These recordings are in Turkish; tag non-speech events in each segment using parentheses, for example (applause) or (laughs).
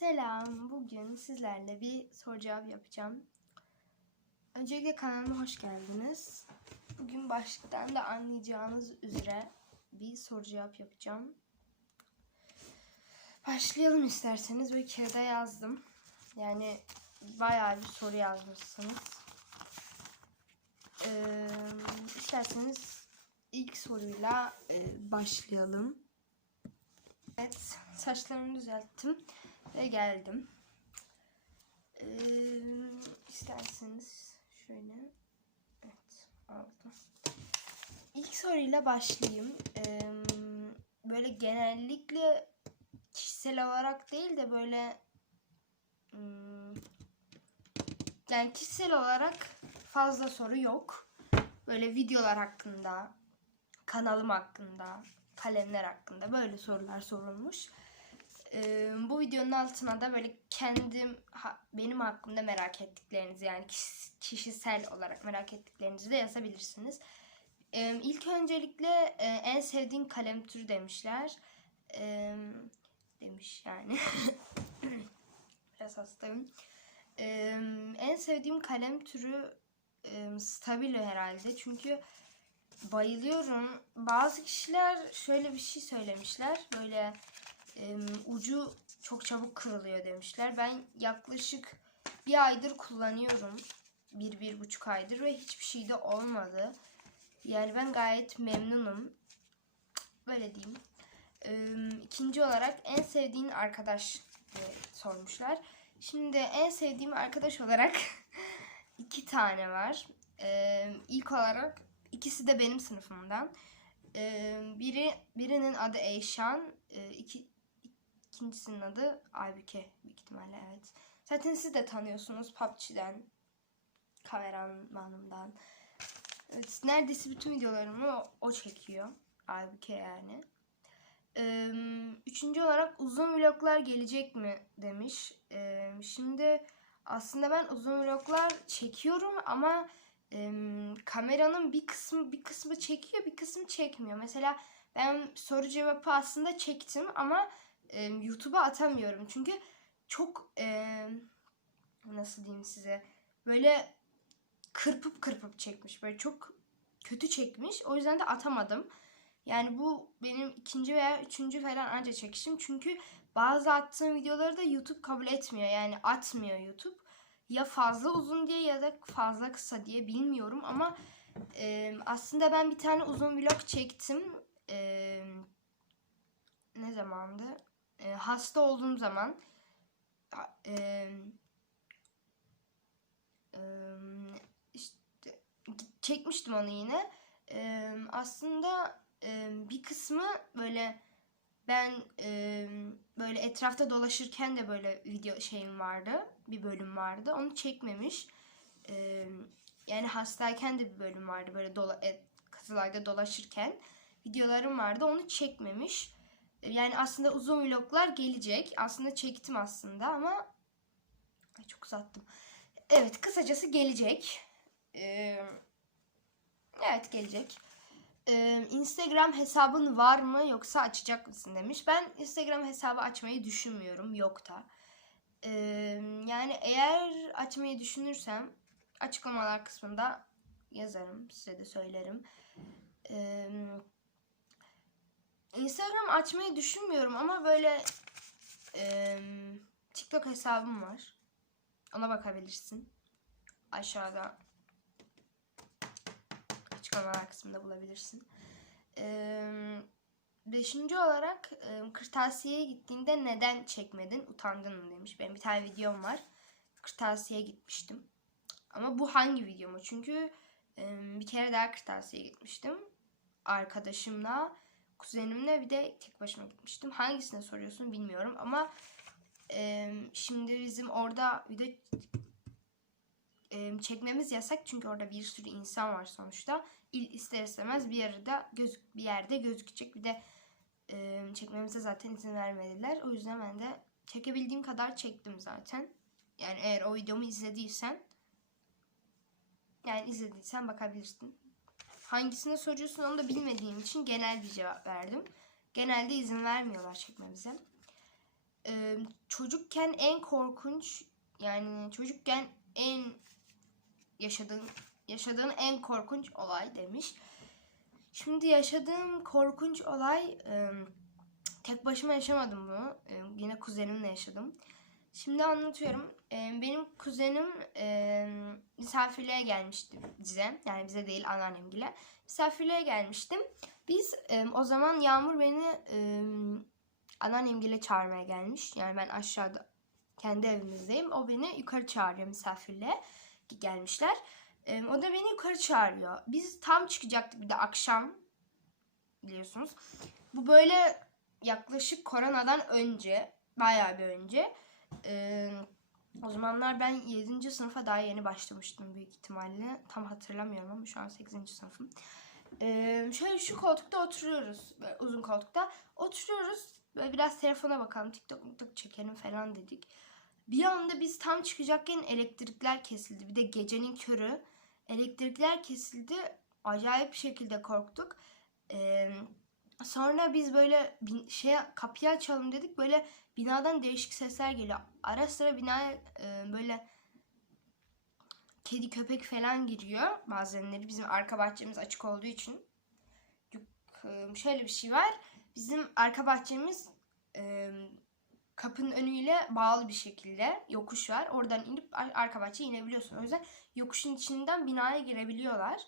Selam. Bugün sizlerle bir soru cevap yapacağım. Öncelikle kanalıma hoş geldiniz. Bugün başlıktan da anlayacağınız üzere bir soru cevap yapacağım. Başlayalım isterseniz. Bir kağıda yazdım. Yani bayağı bir soru yazmışsınız. Ee, isterseniz ilk soruyla e, başlayalım. Evet, saçlarımı düzelttim ve geldim. Ee, isterseniz şöyle. Evet, aldım. İlk soruyla başlayayım. Ee, böyle genellikle kişisel olarak değil de böyle hmm, yani kişisel olarak fazla soru yok. Böyle videolar hakkında, kanalım hakkında, kalemler hakkında böyle sorular sorulmuş. Ee, bu videonun altına da böyle kendim ha- benim hakkımda merak ettiklerinizi yani kişis- kişisel olarak merak ettiklerinizi de yazabilirsiniz. Ee, ilk öncelikle e, en sevdiğin kalem türü demişler. Ee, demiş yani. (laughs) Biraz hastayım. Ee, en sevdiğim kalem türü e, Stabilo herhalde. Çünkü bayılıyorum. Bazı kişiler şöyle bir şey söylemişler. Böyle ucu çok çabuk kırılıyor demişler. Ben yaklaşık bir aydır kullanıyorum. Bir, bir buçuk aydır ve hiçbir şey de olmadı. Yani ben gayet memnunum. Böyle diyeyim. E, ikinci olarak en sevdiğin arkadaş diye sormuşlar. Şimdi en sevdiğim arkadaş olarak (laughs) iki tane var. E, ilk olarak ikisi de benim sınıfımdan. E, biri birinin adı Eyşan, e, iki, ikincisinin adı Aybüke büyük ihtimalle evet. Zaten siz de tanıyorsunuz PUBG'den, kameramanımdan. Evet, neredeyse bütün videolarımı o, çekiyor. Aybüke yani. Üçüncü olarak uzun vloglar gelecek mi demiş. Şimdi aslında ben uzun vloglar çekiyorum ama kameranın bir kısmı bir kısmı çekiyor bir kısmı çekmiyor. Mesela ben soru cevabı aslında çektim ama e, YouTube'a atamıyorum. Çünkü çok e, nasıl diyeyim size böyle kırpıp kırpıp çekmiş. Böyle çok kötü çekmiş. O yüzden de atamadım. Yani bu benim ikinci veya üçüncü falan anca çekişim. Çünkü bazı attığım videoları da YouTube kabul etmiyor. Yani atmıyor YouTube. Ya fazla uzun diye ya da fazla kısa diye bilmiyorum ama e, aslında ben bir tane uzun vlog çektim. E, ne zamandı? E, hasta olduğum zaman e, e, işte çekmiştim onu yine. E, aslında e, bir kısmı böyle ben e, böyle etrafta dolaşırken de böyle video şeyim vardı. Bir bölüm vardı. Onu çekmemiş. E, yani hastayken de bir bölüm vardı. Böyle dola, e, Kızılay'da dolaşırken videolarım vardı. Onu çekmemiş. Yani aslında uzun vloglar gelecek. Aslında çektim aslında ama Ay çok uzattım. Evet kısacası gelecek. Ee, evet gelecek. Ee, Instagram hesabın var mı yoksa açacak mısın demiş. Ben Instagram hesabı açmayı düşünmüyorum. Yok da. Ee, yani eğer açmayı düşünürsem açıklamalar kısmında yazarım. Size de söylerim. Ee, Instagram açmayı düşünmüyorum ama böyle e, TikTok hesabım var. Ona bakabilirsin. Aşağıda açıklamalar kısmında bulabilirsin. Ee, beşinci olarak e, kırtasiyeye gittiğinde neden çekmedin? Utandın mı demiş. Benim bir tane videom var. Kırtasiyeye gitmiştim. Ama bu hangi video mu? Çünkü e, bir kere daha kırtasiyeye gitmiştim. Arkadaşımla, kuzenimle bir de tek başıma gitmiştim. Hangisine soruyorsun bilmiyorum ama e, şimdi bizim orada video e, çekmemiz yasak çünkü orada bir sürü insan var sonuçta. İl ister istemez bir yerde göz bir yerde gözükecek. Bir de e, çekmemize zaten izin vermediler. O yüzden ben de çekebildiğim kadar çektim zaten. Yani eğer o videomu izlediysen yani izlediysen bakabilirsin. Hangisini soruyorsun onu da bilmediğim için genel bir cevap verdim. Genelde izin vermiyorlar çekmemize. e, çocukken en korkunç yani çocukken en yaşadığın yaşadığın en korkunç olay demiş. Şimdi yaşadığım korkunç olay e, tek başıma yaşamadım bunu. E, yine kuzenimle yaşadım. Şimdi anlatıyorum. Benim kuzenim e, misafirliğe gelmişti bize. Yani bize değil anneannemgile. Misafirliğe gelmiştim. Biz e, o zaman Yağmur beni e, anneannemgile çağırmaya gelmiş. Yani ben aşağıda kendi evimizdeyim. O beni yukarı çağırıyor misafirliğe gelmişler. E, o da beni yukarı çağırıyor. Biz tam çıkacaktık bir de akşam biliyorsunuz. Bu böyle yaklaşık koronadan önce, bayağı bir önce. E, o zamanlar ben 7. sınıfa daha yeni başlamıştım büyük ihtimalle. Tam hatırlamıyorum ama şu an 8. sınıfım. Ee, şöyle şu koltukta oturuyoruz. Uzun koltukta. Oturuyoruz. Böyle biraz telefona bakalım. TikTok TikTok çekelim falan dedik. Bir anda biz tam çıkacakken elektrikler kesildi. Bir de gecenin körü. Elektrikler kesildi. Acayip bir şekilde korktuk. Ee, sonra biz böyle bin, şey kapıyı açalım dedik. Böyle binadan değişik sesler geliyor. Ara sıra binaya e, böyle kedi köpek falan giriyor bazenleri. Bizim arka bahçemiz açık olduğu için. Yuk- Şöyle bir şey var. Bizim arka bahçemiz e, kapının önüyle bağlı bir şekilde yokuş var. Oradan inip ar- arka bahçeye inebiliyorsun. O yüzden yokuşun içinden binaya girebiliyorlar.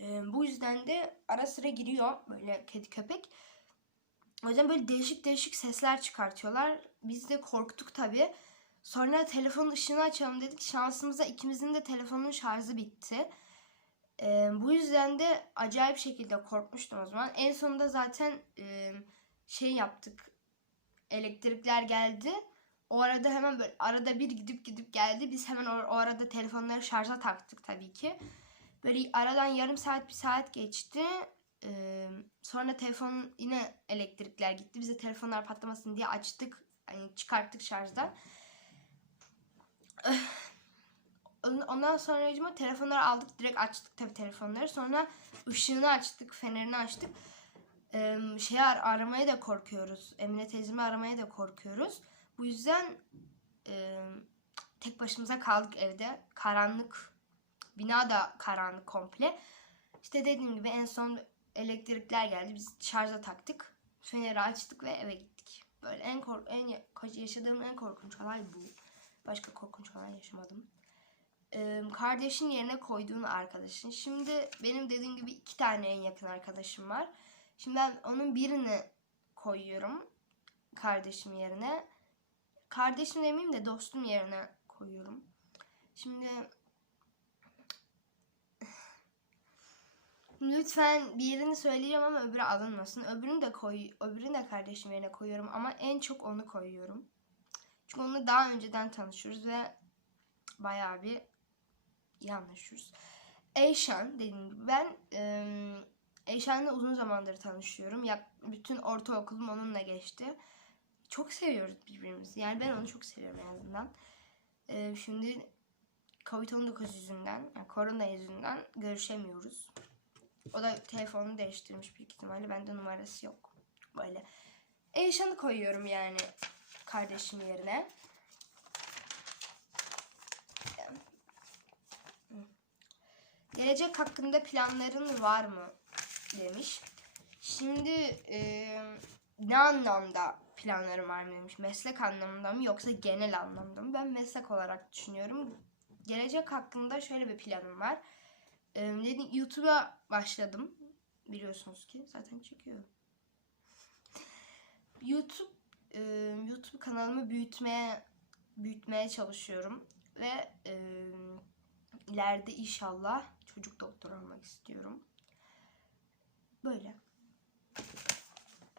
E, bu yüzden de ara sıra giriyor böyle kedi köpek. O yüzden böyle değişik değişik sesler çıkartıyorlar. Biz de korktuk tabii. Sonra telefonun ışığını açalım dedik. Şansımıza ikimizin de telefonun şarjı bitti. Ee, bu yüzden de acayip şekilde korkmuştum o zaman. En sonunda zaten e, şey yaptık. Elektrikler geldi. O arada hemen böyle arada bir gidip gidip geldi. Biz hemen o, o arada telefonları şarja taktık tabii ki. Böyle aradan yarım saat bir saat geçti. Ee, sonra telefonun yine elektrikler gitti. Bize telefonlar patlamasın diye açtık. Hani çıkarttık şarjdan. Ondan sonra telefonları aldık direkt açtık tabii telefonları. Sonra ışığını açtık, fenerini açtık. Ee, şey ar- aramaya da korkuyoruz. Emine teyzemi aramaya da korkuyoruz. Bu yüzden e, tek başımıza kaldık evde. Karanlık. Bina da karanlık komple. İşte dediğim gibi en son elektrikler geldi. Biz şarja taktık. Feneri açtık ve eve gittik. Böyle en kork en yaşadığım en korkunç olay bu. Başka korkunç olay yaşamadım. Ee, kardeşin yerine koyduğun arkadaşın. Şimdi benim dediğim gibi iki tane en yakın arkadaşım var. Şimdi ben onun birini koyuyorum kardeşim yerine. Kardeşim demeyeyim de dostum yerine koyuyorum. Şimdi lütfen birini söyleyeceğim ama öbürü alınmasın. Öbürünü de koy, öbürünü de kardeşim yerine koyuyorum ama en çok onu koyuyorum. Çünkü onunla daha önceden tanışıyoruz ve bayağı bir iyi anlaşıyoruz. Eyşan dediğim gibi ben e, Eyşan'la uzun zamandır tanışıyorum. Ya, bütün ortaokulum onunla geçti. Çok seviyoruz birbirimizi. Yani ben onu çok seviyorum en azından. E, şimdi Covid-19 yüzünden, yani korona yüzünden görüşemiyoruz. O da telefonunu değiştirmiş büyük ihtimalle. Bende numarası yok. Böyle. Eyşan'ı koyuyorum yani kardeşim yerine. Gelecek hakkında planların var mı? demiş. Şimdi e, ne anlamda planlarım var mı demiş. Meslek anlamında mı yoksa genel anlamda mı? Ben meslek olarak düşünüyorum. Gelecek hakkında şöyle bir planım var. Dedim, YouTube'a başladım. Biliyorsunuz ki zaten çekiyor. YouTube e, YouTube kanalımı büyütmeye büyütmeye çalışıyorum ve e, ileride inşallah çocuk doktor olmak istiyorum. Böyle.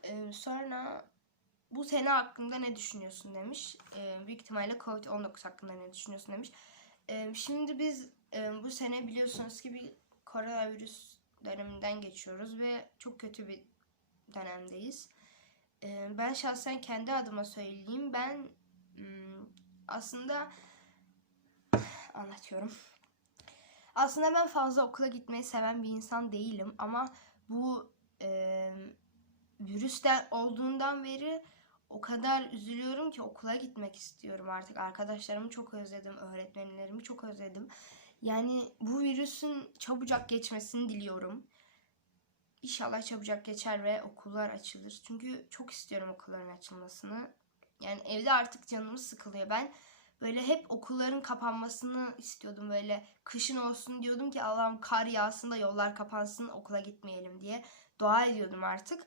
E, sonra bu sene hakkında ne düşünüyorsun demiş. E, büyük ihtimalle Covid-19 hakkında ne düşünüyorsun demiş. Şimdi biz bu sene biliyorsunuz ki bir koronavirüs döneminden geçiyoruz ve çok kötü bir dönemdeyiz. Ben şahsen kendi adıma söyleyeyim. Ben hmm, aslında anlatıyorum. Aslında ben fazla okula gitmeyi seven bir insan değilim ama bu e, virüsten olduğundan beri o kadar üzülüyorum ki okula gitmek istiyorum artık. Arkadaşlarımı çok özledim, öğretmenlerimi çok özledim. Yani bu virüsün çabucak geçmesini diliyorum. İnşallah çabucak geçer ve okullar açılır. Çünkü çok istiyorum okulların açılmasını. Yani evde artık canımız sıkılıyor. Ben böyle hep okulların kapanmasını istiyordum. Böyle kışın olsun diyordum ki Allah'ım kar yağsın da yollar kapansın okula gitmeyelim diye dua ediyordum artık.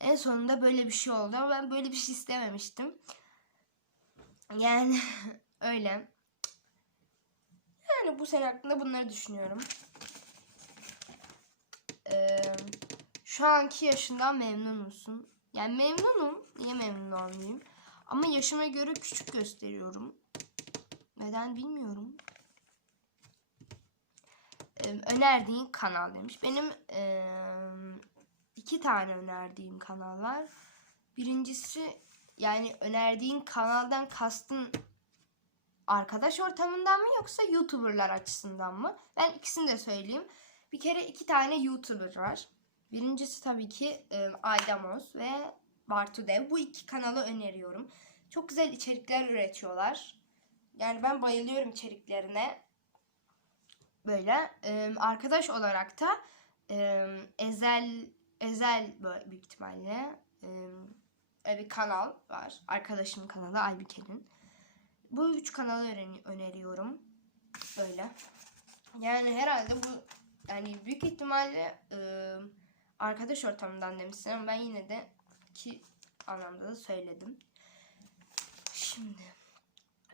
En sonunda böyle bir şey oldu ama ben böyle bir şey istememiştim. Yani (laughs) öyle. Yani bu sene hakkında bunları düşünüyorum. Ee, şu anki yaşından memnun musun? Yani memnunum. Niye memnun olmayayım? Ama yaşıma göre küçük gösteriyorum. Neden bilmiyorum. Ee, önerdiğin kanal demiş. Benim ee, iki tane önerdiğim kanal var. Birincisi yani önerdiğin kanaldan kastın arkadaş ortamından mı yoksa YouTuber'lar açısından mı? Ben ikisini de söyleyeyim. Bir kere iki tane YouTuber var. Birincisi tabii ki e, Aydamos ve Bartu Dev. Bu iki kanalı öneriyorum. Çok güzel içerikler üretiyorlar. Yani ben bayılıyorum içeriklerine. Böyle e, arkadaş olarak da e, Ezel Ezel böyle büyük ihtimalle e, bir kanal var. Arkadaşımın kanalı Aybüke'nin. Bu üç kanalı öneriyorum. Böyle. Yani herhalde bu yani büyük ihtimalle e, arkadaş ortamından demişsin ama ben yine de iki anlamda da söyledim. Şimdi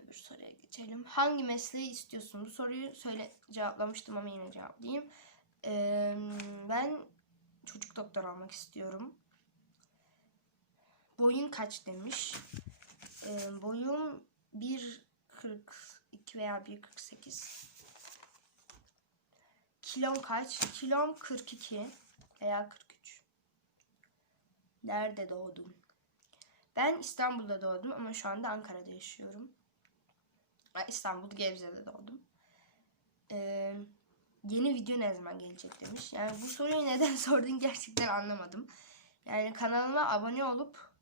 öbür soruya geçelim. Hangi mesleği istiyorsun? Bu soruyu söyle cevaplamıştım ama yine cevaplayayım. E, ben çocuk doktor olmak istiyorum. Boyun kaç demiş. E, boyum 1.42 veya 1.48. Kilom kaç? Kilom 42 veya 43. Nerede doğdun? Ben İstanbul'da doğdum ama şu anda Ankara'da yaşıyorum. İstanbul Gebze'de doğdum. Ee, yeni video ne zaman gelecek demiş. Yani bu soruyu neden (laughs) sordun gerçekten anlamadım. Yani kanalıma abone olup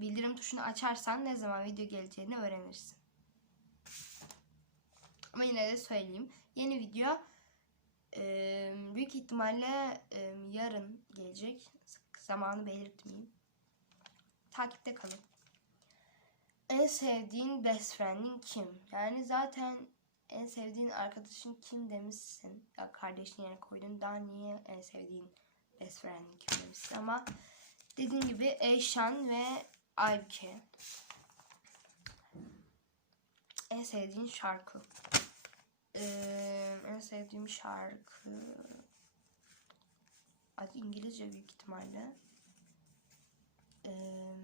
bildirim tuşunu açarsan ne zaman video geleceğini öğrenirsin. Ama yine de söyleyeyim. Yeni video e, büyük ihtimalle e, yarın gelecek. Zamanı belirtmeyeyim. Takipte kalın. En sevdiğin best friend'in kim? Yani zaten en sevdiğin arkadaşın kim demişsin. Ya kardeşin yerine koydun. Daha niye en sevdiğin best friend'in kim demişsin. Ama dediğim gibi Eyşan ve Aybüke. En sevdiğin şarkı. Ee, en sevdiğim şarkı Adı İngilizce büyük ihtimalle. Ee.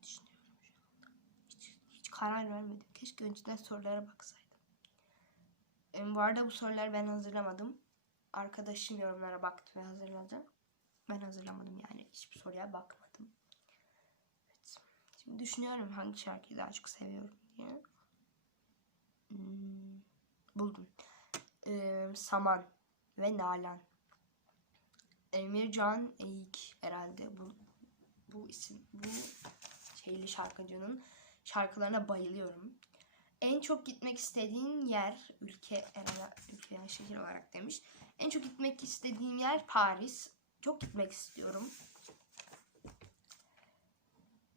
Hiç, hiç karar vermedim. Keşke önceden sorulara baksaydım. Ee, bu arada bu soruları ben hazırlamadım. Arkadaşım yorumlara baktı ve hazırladı. Ben hazırlamadım yani. Hiçbir soruya bakmadım. Evet. Şimdi düşünüyorum hangi şarkıyı daha çok seviyorum diye. Hmm, buldum. Ee, Saman ve Nalan. Emircan Eğik herhalde bu bu isim bu şeyli şarkıcının şarkılarına bayılıyorum. En çok gitmek istediğin yer ülke ülke yani şehir olarak demiş. En çok gitmek istediğim yer Paris. Çok gitmek istiyorum.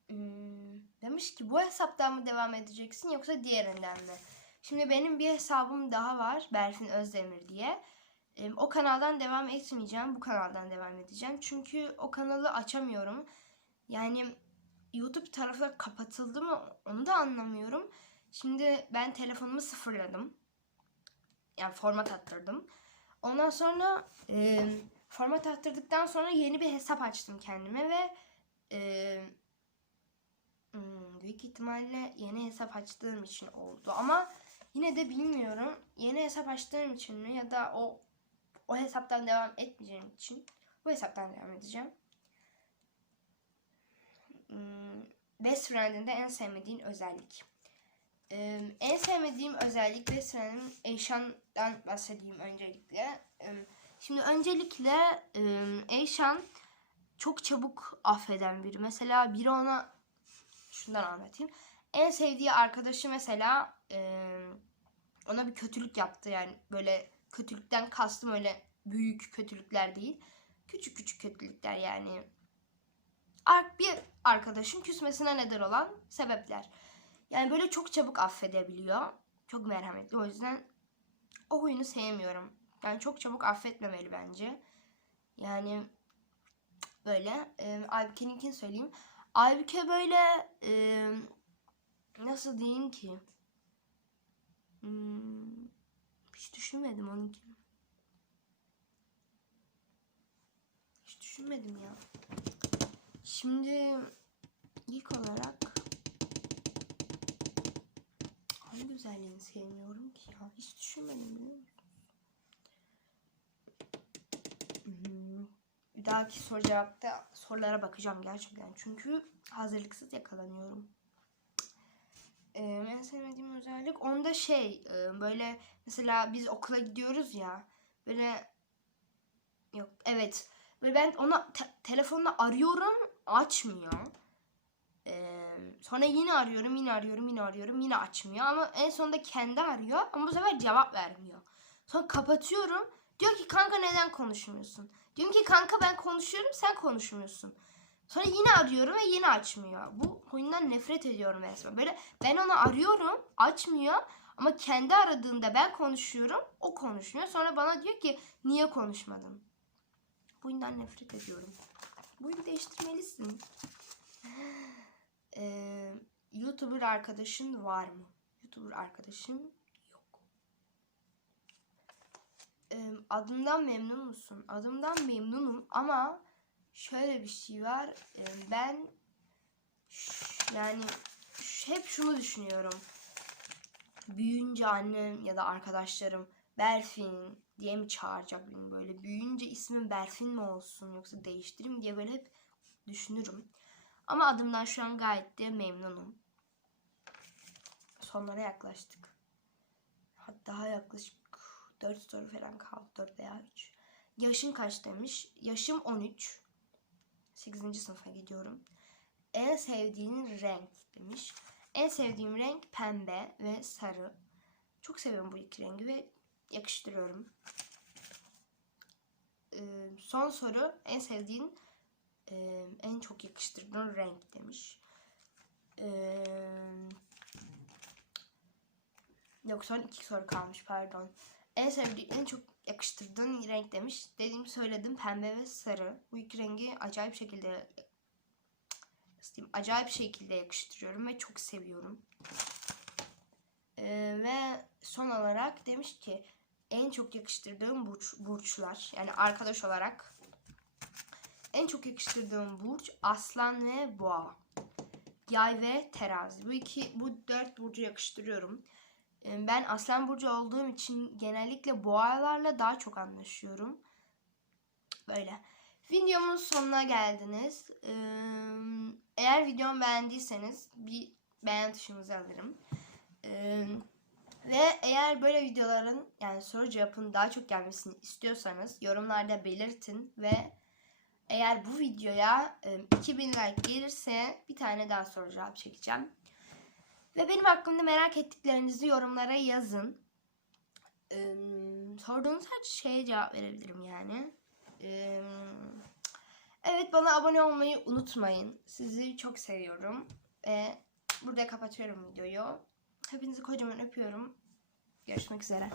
Hmm, demiş ki bu hesaptan mı devam edeceksin yoksa diğerinden mi? Şimdi benim bir hesabım daha var. Berfin Özdemir diye. O kanaldan devam etmeyeceğim. Bu kanaldan devam edeceğim. Çünkü o kanalı açamıyorum. Yani YouTube tarafı kapatıldı mı onu da anlamıyorum. Şimdi ben telefonumu sıfırladım. Yani format attırdım. Ondan sonra e, format attırdıktan sonra yeni bir hesap açtım kendime ve e, büyük ihtimalle yeni hesap açtığım için oldu. Ama yine de bilmiyorum. Yeni hesap açtığım için mi ya da o o hesaptan devam etmeyeceğim için bu hesaptan devam edeceğim. Hmm, Best Friend'inde en sevmediğin özellik. Ee, en sevmediğim özellik Best Friend'in Eyşan'dan bahsedeyim öncelikle. Ee, şimdi öncelikle e, çok çabuk affeden biri. Mesela biri ona şundan anlatayım. En sevdiği arkadaşı mesela eee, ona bir kötülük yaptı yani böyle kötülükten kastım öyle büyük kötülükler değil. Küçük küçük kötülükler yani. Bir arkadaşın küsmesine neden olan sebepler. Yani böyle çok çabuk affedebiliyor. Çok merhametli. O yüzden o huyunu sevmiyorum. Yani çok çabuk affetmemeli bence. Yani böyle. E, Aybüke'ninkini söyleyeyim. Aybüke böyle e, nasıl diyeyim ki? Hmm, hiç düşünmedim onunkini. Hiç düşünmedim ya. Şimdi ilk olarak hangi özelliğini sevmiyorum ki ya? Hiç düşünmedim biliyor musun? Hmm, Bir dahaki soru cevapta sorulara bakacağım gerçekten. Çünkü hazırlıksız yakalanıyorum. Ee, en sevmediğim özellik onda şey e, böyle mesela biz okula gidiyoruz ya böyle yok evet ve ben ona te- telefonla arıyorum açmıyor. Ee, sonra yine arıyorum yine arıyorum yine arıyorum yine açmıyor ama en sonunda kendi arıyor ama bu sefer cevap vermiyor. Sonra kapatıyorum diyor ki kanka neden konuşmuyorsun? Diyorum ki kanka ben konuşuyorum sen konuşmuyorsun. Sonra yine arıyorum ve yine açmıyor. Bu huyundan nefret ediyorum resmen. Böyle ben onu arıyorum, açmıyor ama kendi aradığında ben konuşuyorum, o konuşmuyor. Sonra bana diyor ki niye konuşmadın? Bu huyundan nefret ediyorum. Bu huyu değiştirmelisin. Ee, YouTuber arkadaşın var mı? YouTuber arkadaşım yok. Ee, adımdan memnun musun? Adımdan memnunum ama şöyle bir şey var. Ee, ben yani hep şunu düşünüyorum. Büyüyünce annem ya da arkadaşlarım Berfin diye mi çağıracak beni böyle? Büyüyünce ismim Berfin mi olsun yoksa değiştireyim diye böyle hep düşünürüm. Ama adımdan şu an gayet de memnunum. Sonlara yaklaştık. Daha yaklaşık 4 soru falan kaldı. 4 veya 3. Yaşın kaç demiş. Yaşım 13. 8. sınıfa gidiyorum. En sevdiğin renk demiş. En sevdiğim renk pembe ve sarı. Çok seviyorum bu iki rengi ve yakıştırıyorum. Ee, son soru en sevdiğin e, en çok yakıştırdığın renk demiş. Ee, yok son iki soru kalmış pardon. En sevdiğin en çok yakıştırdığın renk demiş. Dediğimi söyledim pembe ve sarı. Bu iki rengi acayip şekilde diyeyim, acayip şekilde yakıştırıyorum ve çok seviyorum. Ee, ve son olarak demiş ki en çok yakıştırdığım burç, burçlar yani arkadaş olarak en çok yakıştırdığım burç aslan ve boğa. Yay ve terazi. Bu iki bu dört burcu yakıştırıyorum. Ee, Ben aslan burcu olduğum için genellikle boğalarla daha çok anlaşıyorum. Böyle. Videomun sonuna geldiniz. Ee, Eğer videomu beğendiyseniz bir beğen tuşunuzu alırım. Ee, Ve eğer böyle videoların yani soru cevabın daha çok gelmesini istiyorsanız yorumlarda belirtin ve eğer bu videoya e, 2000 like gelirse bir tane daha soru cevap çekeceğim. Ve benim hakkımda merak ettiklerinizi yorumlara yazın. Ee, sorduğunuz her şeye cevap verebilirim yani. Ee, evet bana abone olmayı unutmayın. Sizi çok seviyorum. Ve burada kapatıyorum videoyu. Hepinizi kocaman öpüyorum. Görüşmek üzere.